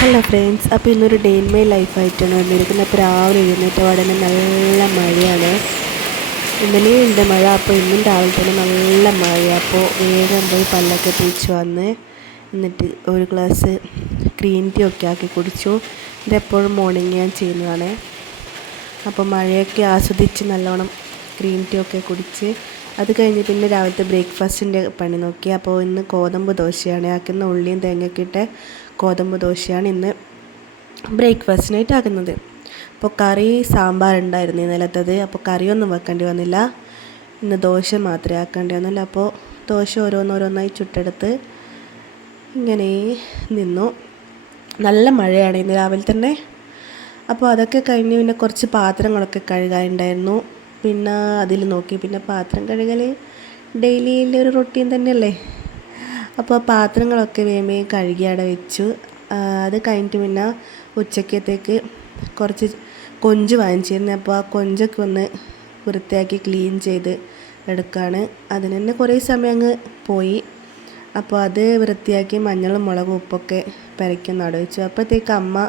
Hello friends, അപ്പോൾ ഇന്നൊരു day in my ലൈഫായിട്ടാണ് വന്നിരിക്കുന്നത്. അപ്പോൾ രാവിലെ എഴുന്നേറ്റ ഉടനെ നല്ല മഴയാണ്. ഇന്നലെയും ഉണ്ട് മഴ, അപ്പോൾ ഇന്നും രാവിലെ തന്നെ നല്ല മഴ. അപ്പോൾ വേഗം പോയി പല്ലൊക്കെ തേച്ച് വന്ന് എന്നിട്ട് ഒരു ഗ്ലാസ് ഗ്രീൻ ടീ ഒക്കെ ആക്കി കുടിച്ചു. ഇതെപ്പോഴും മോർണിംഗ് ഞാൻ ചെയ്യുന്നതാണ്. അപ്പോൾ മഴയൊക്കെ ആസ്വദിച്ച് നല്ലോണം ഗ്രീൻ ടീ ഒക്കെ കുടിച്ച് അത് കഴിഞ്ഞ് പിന്നെ രാവിലത്തെ ബ്രേക്ക്ഫാസ്റ്റിൻ്റെ പണി നോക്കി. അപ്പോൾ ഇന്ന് ഗോതമ്പ് ദോശയാണ് ആക്കുന്ന. ഉള്ളിയും തേങ്ങയൊക്കെ ഇട്ട് ഗോതമ്പ് ദോശയാണ് ഇന്ന് ബ്രേക്ക്ഫാസ്റ്റിനായിട്ട് ആക്കുന്നത്. അപ്പോൾ കറി സാമ്പാർ ഉണ്ടായിരുന്നു ഇന്നലത്തത്. അപ്പോൾ കറിയൊന്നും വെക്കേണ്ടി വന്നില്ല, ഇന്ന് ദോശ മാത്രമേ ആക്കേണ്ടി വന്നില്ല. അപ്പോൾ ദോശ ഓരോന്നോരോന്നായി ചുട്ടെടുത്ത് ഇങ്ങനെ നിന്നു. നല്ല മഴയാണ് ഇന്ന് രാവിലെ തന്നെ. അപ്പോൾ അതൊക്കെ കഴിഞ്ഞ് പിന്നെ കുറച്ച് പാത്രങ്ങളൊക്കെ കഴുകാനുണ്ടായിരുന്നു. പിന്നെ അതിൽ നോക്കി. പിന്നെ പാത്രം കഴുകൽ ഡെയിലിയിലെ ഒരു റൊട്ടീൻ തന്നെയല്ലേ. അപ്പോൾ പാത്രങ്ങളൊക്കെ വേഗം കഴുകി അവിടെ വെച്ചു. അത് കഴിഞ്ഞിട്ട് പിന്നെ ഉച്ചക്കത്തേക്ക് കുറച്ച് കൊഞ്ച് വാങ്ങിച്ചിരുന്നു. അപ്പോൾ ആ കൊഞ്ചൊക്കെ ഒന്ന് വൃത്തിയാക്കി ക്ലീൻ ചെയ്ത് എടുക്കുകയാണ്. അതിന് തന്നെ കുറേ സമയം അങ്ങ് പോയി. അപ്പോൾ അത് വൃത്തിയാക്കി മഞ്ഞളും മുളകും ഉപ്പൊക്കെ പെരയ്ക്കുന്ന അവിടെ വെച്ചു. അപ്പോഴത്തേക്ക് അമ്മ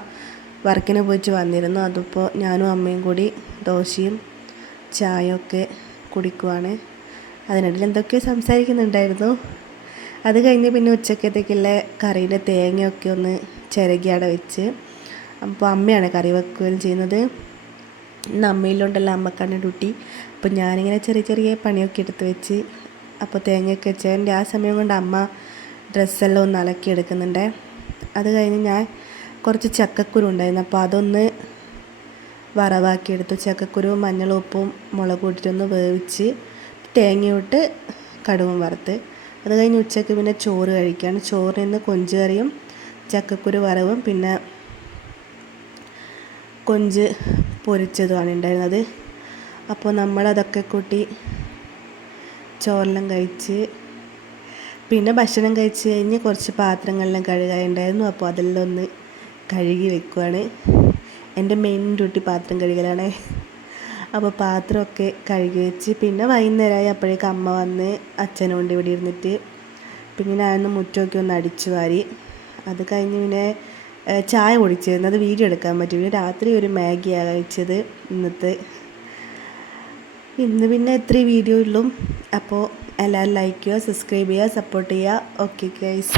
വർക്കിന് പോയിട്ട് വന്നിരുന്നു. അതിപ്പോൾ ഞാനും അമ്മയും കൂടി ദോശയും ചായയൊക്കെ കുടിക്കുവാണ്. അതിനിടയിൽ എന്തൊക്കെയോ സംസാരിക്കുന്നുണ്ടായിരുന്നു. അത് കഴിഞ്ഞ് പിന്നെ ഉച്ചക്കത്തേക്കുള്ള കറിയുടെ തേങ്ങയൊക്കെ ഒന്ന് ചിരകി അവിടെ വെച്ച്. അപ്പോൾ അമ്മയാണ് കറി വെക്കുകയും ചെയ്യുന്നത്. ഇന്ന് അമ്മയിലുണ്ടല്ലോ, അമ്മക്കാണ് ഡ്യൂട്ടി. അപ്പോൾ ഞാനിങ്ങനെ ചെറിയ ചെറിയ പണിയൊക്കെ എടുത്ത് വെച്ച് അപ്പോൾ തേങ്ങയൊക്കെ വെച്ചതിൻ്റെ ആ സമയം കൊണ്ട് അമ്മ ഡ്രസ്സെല്ലാം ഒന്ന് അലക്കിയെടുക്കുന്നുണ്ട്. അത് കഴിഞ്ഞ് ഞാൻ കുറച്ച് ചക്കക്കുരു ഉണ്ടായിരുന്നു, അപ്പോൾ അതൊന്ന് വറവാക്കിയെടുത്തു. ചക്കക്കുരു മഞ്ഞളും ഉപ്പും മുളക് ഇട്ടിട്ടൊന്ന് വേവിച്ച് തേങ്ങയിട്ട് കടുകും വറുത്ത്. അത് കഴിഞ്ഞ് ഉച്ചയ്ക്ക് പിന്നെ ചോറ് കഴിക്കുകയാണ്. ചോറിൽ നിന്ന് കൊഞ്ച് കറിയും ചക്കക്കുരു വറവും പിന്നെ കൊഞ്ച് പൊരിച്ചതുമാണ് ഉണ്ടായിരുന്നത്. അപ്പോൾ നമ്മളതൊക്കെ കൂട്ടി ചോറെല്ലാം കഴിച്ച് പിന്നെ ഭക്ഷണം കഴിച്ച് കഴിഞ്ഞ് കുറച്ച് പാത്രങ്ങളെല്ലാം കഴുകാനുണ്ടായിരുന്നു. അപ്പോൾ അതെല്ലാം ഒന്ന് കഴുകി വെക്കുവാണ്. എൻ്റെ മെയിൻ ഡ്യൂട്ടി പാത്രം കഴുകലാണ്. അപ്പോൾ പാത്രമൊക്കെ കഴുകി വെച്ച് പിന്നെ വൈകുന്നേരമായി. അപ്പോഴേക്ക് അമ്മ വന്ന് അച്ഛനും കൊണ്ട് ഇവിടെ ഇരുന്നിട്ട് പിന്നെ ഞാനൊന്ന് മുറ്റമൊക്കെ ഒന്ന് അടിച്ചു വാരി. അത് കഴിഞ്ഞ് പിന്നെ ചായ കുടിച്ചിരുന്നു. അത് വീഡിയോ എടുക്കാൻ പറ്റും. രാത്രി ഒരു മാഗിയാണ് കഴിച്ചത് ഇന്ന് പിന്നെ ഇത്രയും വീഡിയോ ഉള്ളൂ. അപ്പോൾ എല്ലാവരും ലൈക്ക് ചെയ്യുക, സബ്സ്ക്രൈബ് ചെയ്യുക, സപ്പോർട്ട് ചെയ്യുക. Okay guys.